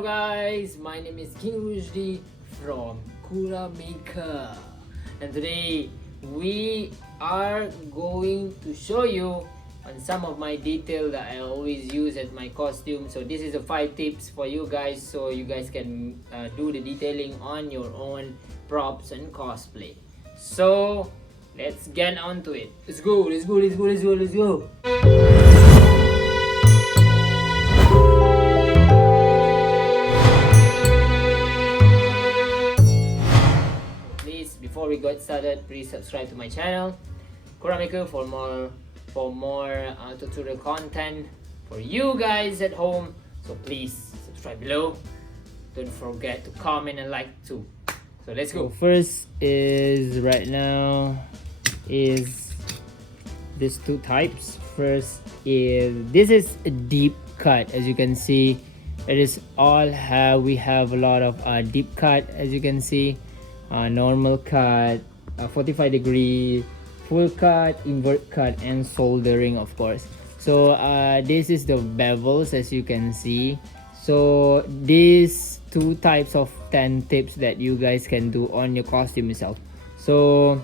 Hello guys, my name is King Rushdie from Kura Maker, and today we are going to show you on some of my detail that I always use at my costume. So this is the 5 tips for you guys, so you guys can do the detailing on your own props and cosplay. So let's get on to it. Let's go. Before we get started, please subscribe to my channel, Kura Maker, for more tutorial content for you guys at home. So please subscribe below. Don't forget to comment and like too. So let's go. First is right now is these 2 types. First is this is a deep cut. As you can see, it is all we have a lot of deep cut. As you can see. Normal cut, 45 degree, full cut, invert cut, and soldering, of course. So this is the bevels, as you can see. So these 2 types of 10 tips that you guys can do on your costume itself. So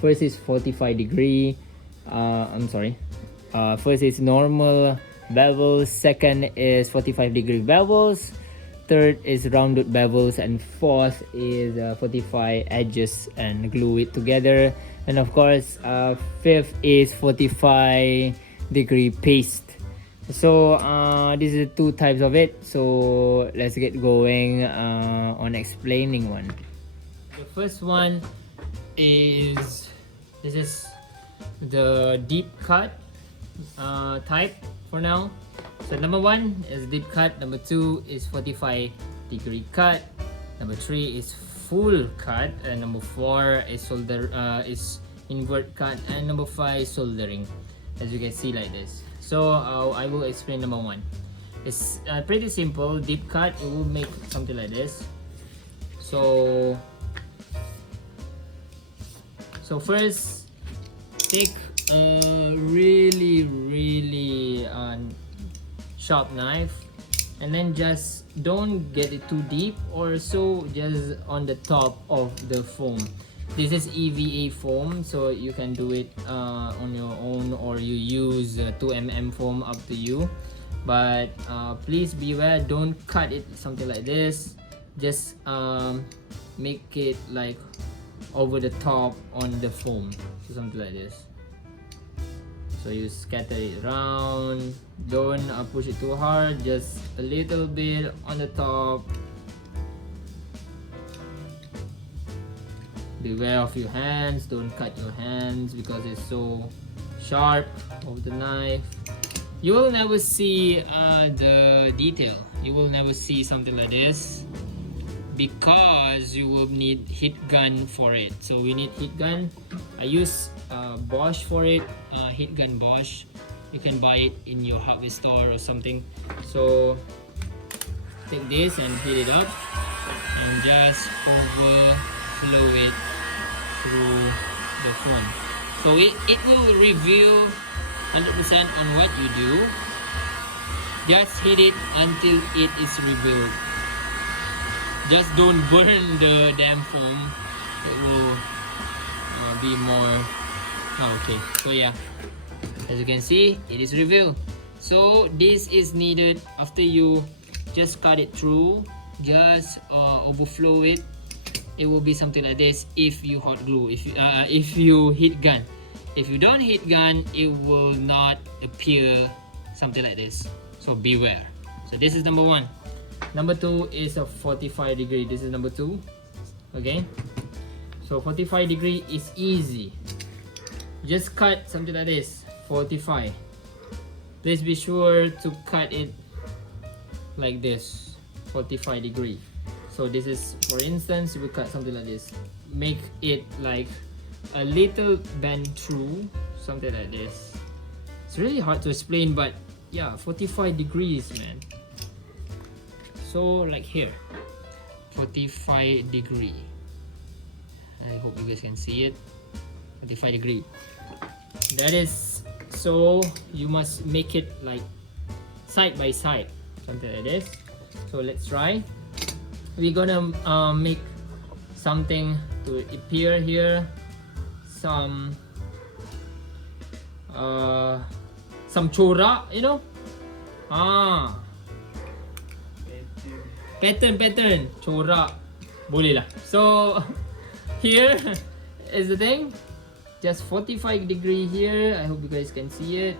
first is 45 degree, first is normal bevels, second is 45 degree bevels, third is rounded bevels, and fourth is 45 edges and glue it together, and of course fifth is 45 degree paste. So these are 2 types of it, so let's get going on explaining one. The first one is this is the deep cut type for now. So number 1 is deep cut, number 2 is 45 degree cut, number 3 is full cut, and number 4 is invert cut, and number 5 soldering, as you can see like this. So I will explain number 1. It's pretty simple. Deep cut, it will make something like this. So first, take a really sharp knife, and then just don't get it too deep or so, just on the top of the foam. This is EVA foam, so you can do it on your own, or you use 2mm foam, up to you. But please beware, don't cut it something like this. Just make it like over the top on the foam, so something like this. So you scatter it around, don't push it too hard, just a little bit on the top. Beware of your hands, don't cut your hands because it's so sharp of the knife. You will never see the detail, you will never see something like this, because you will need heat gun for it. So we need heat gun. I use Bosch for it, heat gun Bosch. You can buy it in your hardware store or something. So take this and heat it up, and just overflow it through the foam. So it will reveal 100% on what you do. Just heat it until it is revealed. Just don't burn the damn foam. It will be more okay. So yeah, as you can see, it is revealed. So this is needed after you just cut it through, just overflow it. It will be something like this if you hot glue, if you heat gun. If you don't heat gun, it will not appear something like this. So beware. So this is number 1. Number 2 is a 45 degree. This is number 2. Okay, so 45 degree is easy. Just cut something like this, 45. Please be sure to cut it like this, 45 degree. So this is, for instance, you will cut something like this. Make it like a little bend through, something like this. It's really hard to explain, but yeah, 45 degrees, man. So like here, 45 degree. I hope you guys can see it. 45 degree. That is, so you must make it like side by side, something like this. So let's try. We're gonna make something to appear here, some chora, you know. Pattern chora boleh lah. So here is the thing, just 45-degree here. I hope you guys can see it,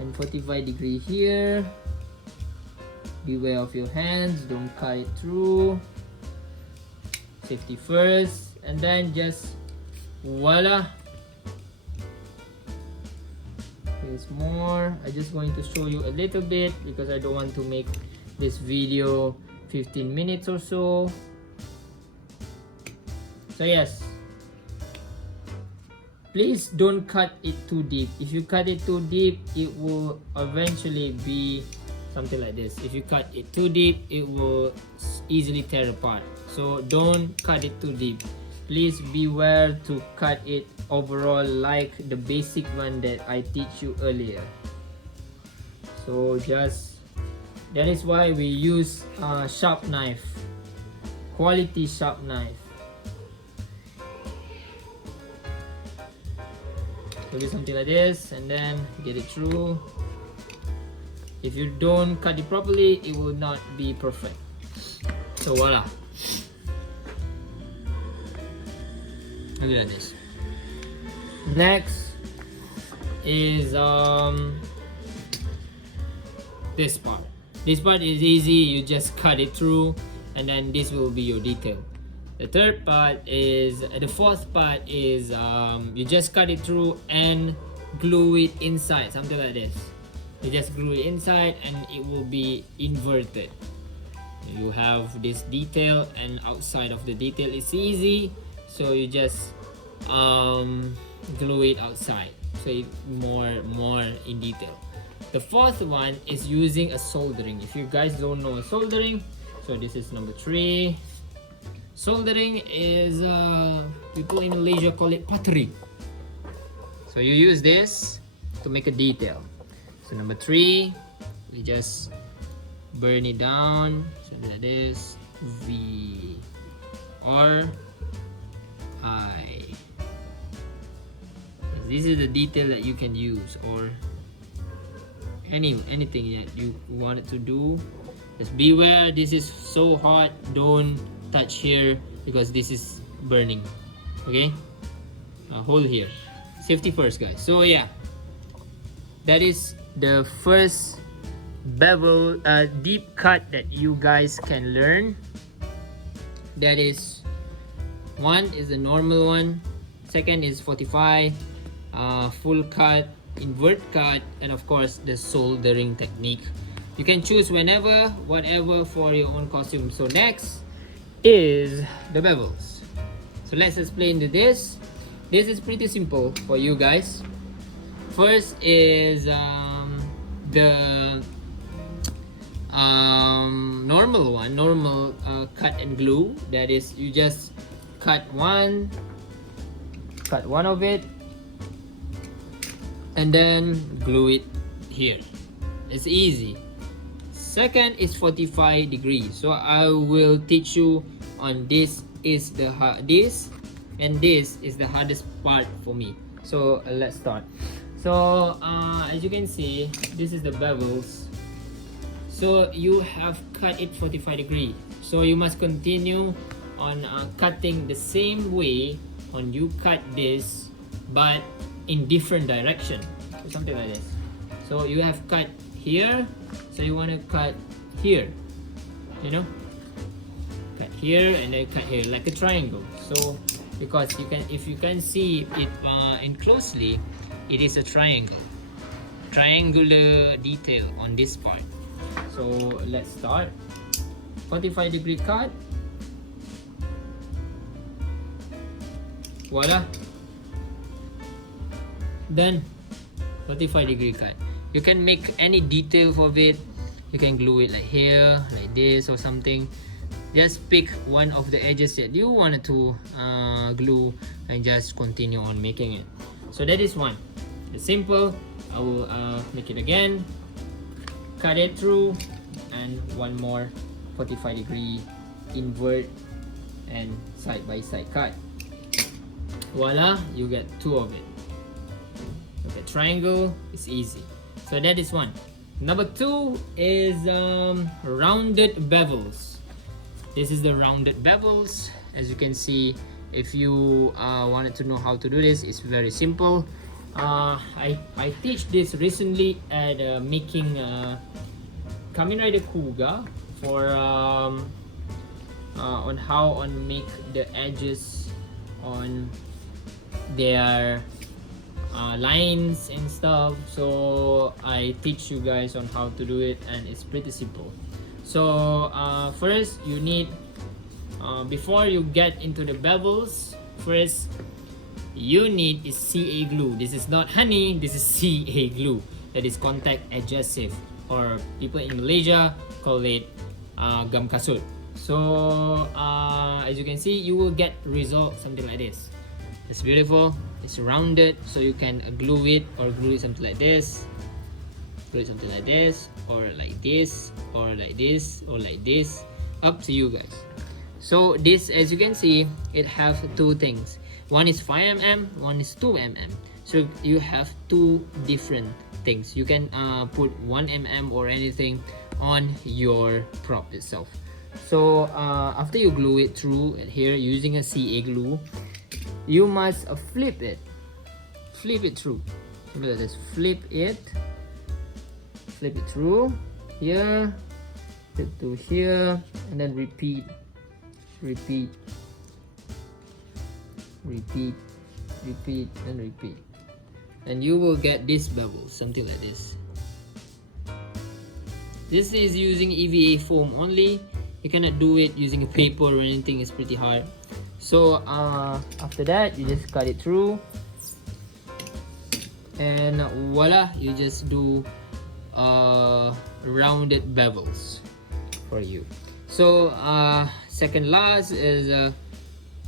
and 45-degree here. Beware of your hands, don't cut it through. Safety first, and then just voila. There's more. I'm just going to show you a little bit because I don't want to make this video 15 minutes or so. So yes, please don't cut it too deep. If you cut it too deep, it will eventually be something like this. If you cut it too deep, it will easily tear apart. So don't cut it too deep. Please beware to cut it overall like the basic one that I teach you earlier. So just, that is why we use a sharp knife, quality sharp knife. So do something like this and then get it through. If you don't cut it properly, it will not be perfect. So voila. Look at this. Next is this part. This part is easy, you just cut it through and then this will be your detail. The third part is, the fourth part is you just cut it through and glue it inside, something like this. You just glue it inside and it will be inverted. You have this detail and outside of the detail is easy, so you just glue it outside, so it more in detail. The fourth one is using a soldering. If you guys don't know a soldering, so this is number 3. Soldering is people in Malaysia call it pottery. So you use this to make a detail. So number 3, we just burn it down, so like this, V R I. This is the detail that you can use, or anything that you wanted to do. Just beware, this is so hot, don't touch here because this is burning. Okay, hold here, safety first guys. So yeah, that is the first bevel deep cut that you guys can learn. That is, one is the normal one, second is 45, full cut, invert cut, and of course the soldering technique. You can choose whenever, whatever for your own costume. So next is the bevels. So let's explain to this. This is pretty simple for you guys. First is the normal one, cut and glue. That is, you just cut one of it and then glue it here. It's easy. Second is 45 degrees. So I will teach you on this is the this and this is the hardest part for me. So let's start. So as you can see, this is the bevels. So you have cut it 45 degrees. So you must continue on cutting the same way on you cut this, but in different direction. So something like this. So you have cut here, so you want to cut here, you know, cut here and then cut here like a triangle. So because you can, if you can see it in closely, it is a triangular detail on this part. So let's start. 45 degree cut. Voila. Then 45 degree cut. You can make any detail of it. You can glue it like here, like this or something. Just pick one of the edges that you wanted to glue and just continue on making it. So that is one. It's simple. I will make it again. Cut it through. and one more 45-degree invert and side by side cut. Voila, you get two of it. Okay, triangle is easy. So that is one. Number two is rounded bevels. This is the rounded bevels. As you can see, if you wanted to know how to do this, it's very simple. I teach this recently at making Kamen Rider Kuga for on how on make the edges on their lines and stuff. So I teach you guys on how to do it, and it's pretty simple. So first you need before you get into the bevels, first you need is CA glue. This is not honey, this is CA glue. That is contact adhesive, or people in Malaysia call it gum kasut. So as you can see, you will get result something like this. It's beautiful, it's rounded, so you can glue it or glue it something like this, glue it something like this, or like this, or like this, or like this, up to you guys. So this, as you can see, it have two things. One is 5mm, one is 2mm. So you have two different things. You can put 1mm or anything on your prop itself. So after you glue it through here using a CA glue, you must flip it through. Look at this, flip it through here, flip to here, and then repeat, and repeat, and you will get this bevel, something like this. This is using EVA foam only. You cannot do it using a paper or anything, it's pretty hard. So after that, you just cut it through, and voila, you just do rounded bevels for you. So second last is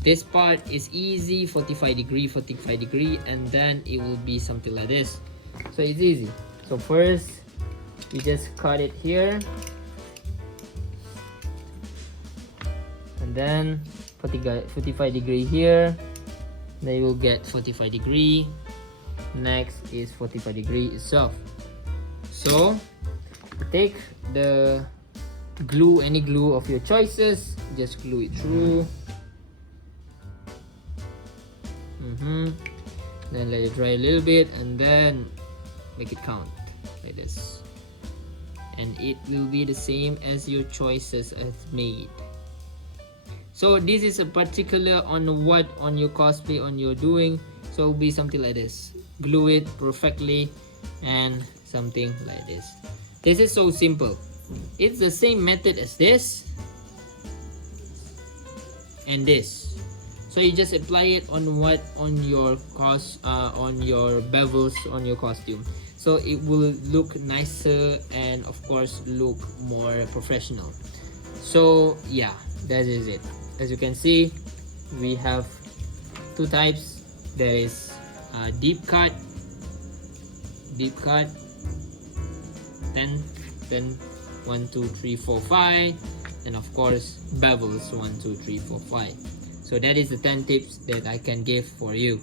this part is easy, 45 degree, and then it will be something like this. So it's easy. So first you just cut it here, and then 45 degree here, then you will get 45 degree. Next is 45 degree itself. So take the glue, any glue of your choices, just glue it through. Then let it dry a little bit, and then make it count like this, and it will be the same as your choices as made. So this is a particular on what on your cosplay on your doing. So it will be something like this. Glue it perfectly, and something like this. This is so simple. It's the same method as this and this. So you just apply it on what on your on your bevels on your costume. So it will look nicer and of course look more professional. So yeah, that is it. As you can see, we have two types. There is deep cut, 10, 1, 2, 3, 4, 5, and of course bevels 1, 2, 3, 4, 5. So that is the 10 tips that I can give for you.